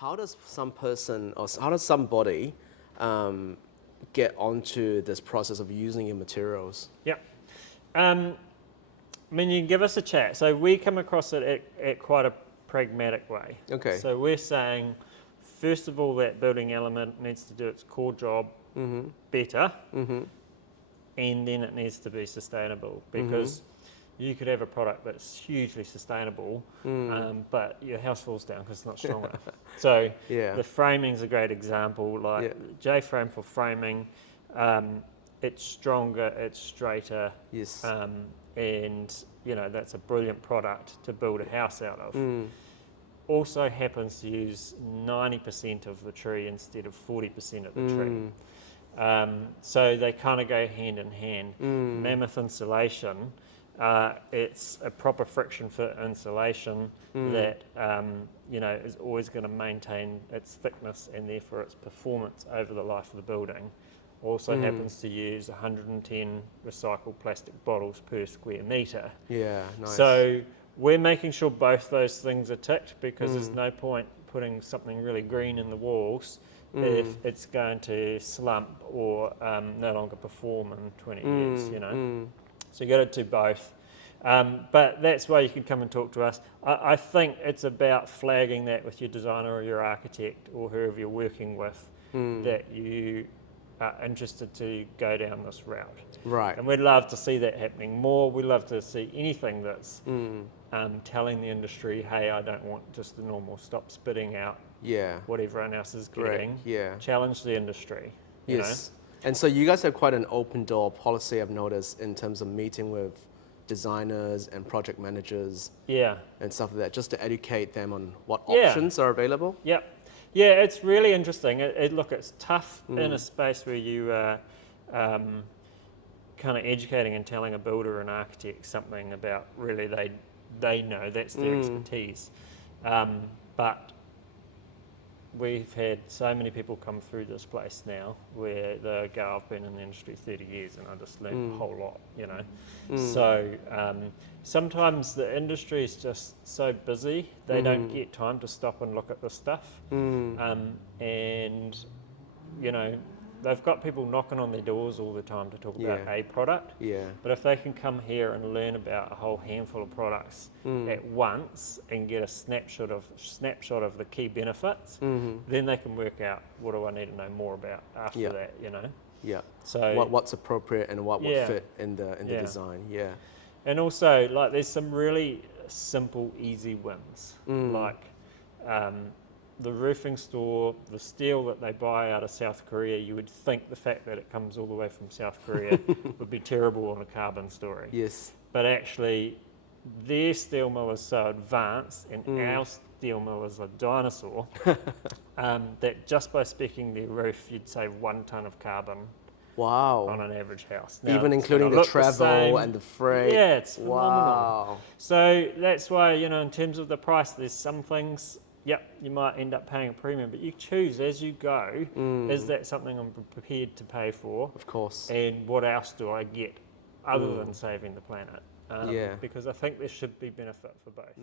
how does how does somebody get onto this process of using your materials? Yep. I mean, you can give us a chat. So we come across it at quite a pragmatic way. Okay. So we're saying, first of all, that building element needs to do its core job better, and then it needs to be sustainable, because you could have a product that's hugely sustainable, but your house falls down because it's not strong enough. So the framing's a great example, like J-frame for framing. It's stronger, it's straighter, Yes. and that's a brilliant product to build a house out of. Also happens to use 90% of the tree instead of 40% of the tree. So they kind of go hand in hand. Mammoth insulation, it's a proper friction fit insulation that is always going to maintain its thickness and therefore its performance over the life of the building. Also happens to use 110 recycled plastic bottles per square metre. Yeah, nice. So we're making sure both those things are ticked, because there's no point putting something really green in the walls if it's going to slump or no longer perform in 20 years, So you got to do both. But that's why you can come and talk to us. I think it's about flagging that with your designer or your architect or whoever you're working with, that you are interested to go down this route. Right. And we'd love to see that happening more. We'd love to see anything that's telling the industry, hey, I don't want just the normal stop spitting out what everyone else is getting. Yeah. Challenge the industry. Yes. And so you guys have quite an open door policy, I've noticed, in terms of meeting with designers and project managers and stuff like that, just to educate them on what options are available. Yep. Yeah, it's really interesting. Look, it's tough in a space where you are kind of educating and telling a builder or an architect something about really they know, that's their expertise. But we've had so many people come through this place now where they go, I've been in the industry 30 years and I just learned a whole lot, So sometimes the industry is just so busy, they don't get time to stop and look at this stuff. And, they've got people knocking on their doors all the time to talk about a product. But if they can come here and learn about a whole handful of products at once and get a snapshot of the key benefits, then they can work out, what do I need to know more about after that, Yeah. So what's appropriate and what would fit in the design. And also, like, there's some really simple, easy wins. Like the roofing store, the steel that they buy out of South Korea, you would think the fact that it comes all the way from South Korea would be terrible on a carbon story. Yes. But actually, their steel mill is so advanced and our steel mill is a dinosaur that just by speccing their roof, you'd save 1 tonne of carbon. Wow. On an average house. Now, even including the travel and the freight. Yeah, it's phenomenal. Wow. So that's why, in terms of the price, there's some things, you might end up paying a premium, but you choose as you go, is that something I'm prepared to pay for? Of course. And what else do I get other than saving the planet? Because I think there should be benefit for both,